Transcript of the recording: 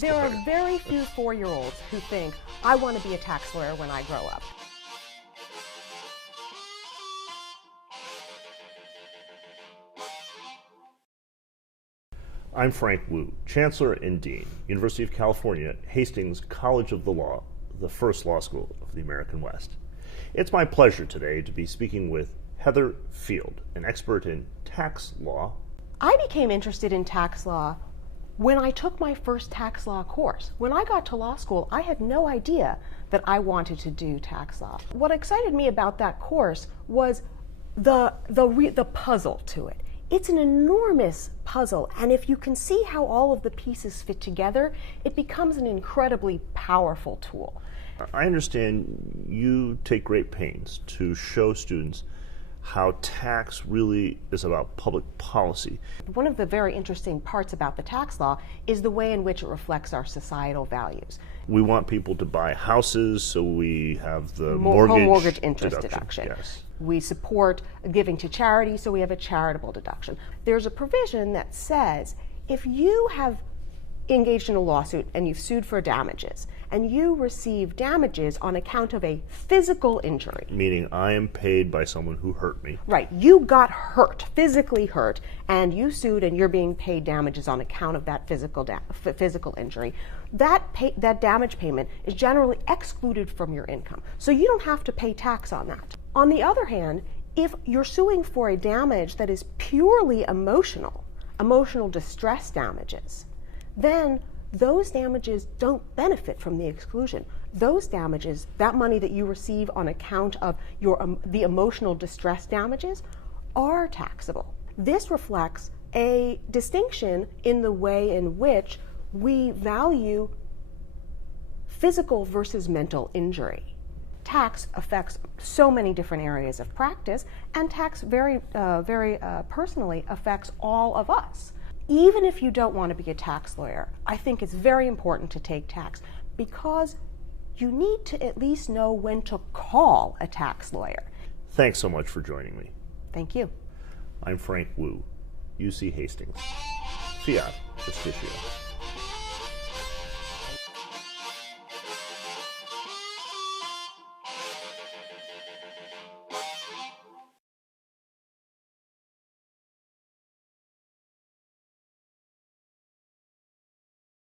There are very few 4-year-olds who think, I want to be a tax lawyer when I grow up. I'm Frank Wu, Chancellor and Dean, University of California, Hastings College of the Law, the first law school of the American West. It's my pleasure today to be speaking with Heather Field, an expert in tax law. I became interested in tax law when I took my first tax law course. When I got to law school, I had no idea that I wanted to do tax law. What excited me about that course was the puzzle to it. It's an enormous puzzle, and if you can see how all of the pieces fit together, it becomes an incredibly powerful tool. I understand you take great pains to show students how tax really is about public policy. One of the very interesting parts about the tax law is the way in which it reflects our societal values. We want people to buy houses, so we have the home mortgage interest deduction. Yes. We support giving to charity, so we have a charitable deduction. There's a provision that says if you have engaged in a lawsuit and you've sued for damages, and you receive damages on account of a physical injury. Meaning I am paid by someone who hurt me. Right. You got hurt, physically hurt, and you sued and you're being paid damages on account of that physical injury. That damage payment is generally excluded from your income. So you don't have to pay tax on that. On the other hand, if you're suing for a damage that is purely emotional distress damages, then those damages don't benefit from the exclusion. Those damages, that money that you receive on account of the emotional distress damages, are taxable. This reflects a distinction in the way in which we value physical versus mental injury. Tax affects so many different areas of practice, and tax very personally affects all of us. Even if you don't want to be a tax lawyer, I think it's very important to take tax because you need to at least know when to call a tax lawyer. Thanks so much for joining me. Thank you. I'm Frank Wu, UC Hastings. Fiat Justitia.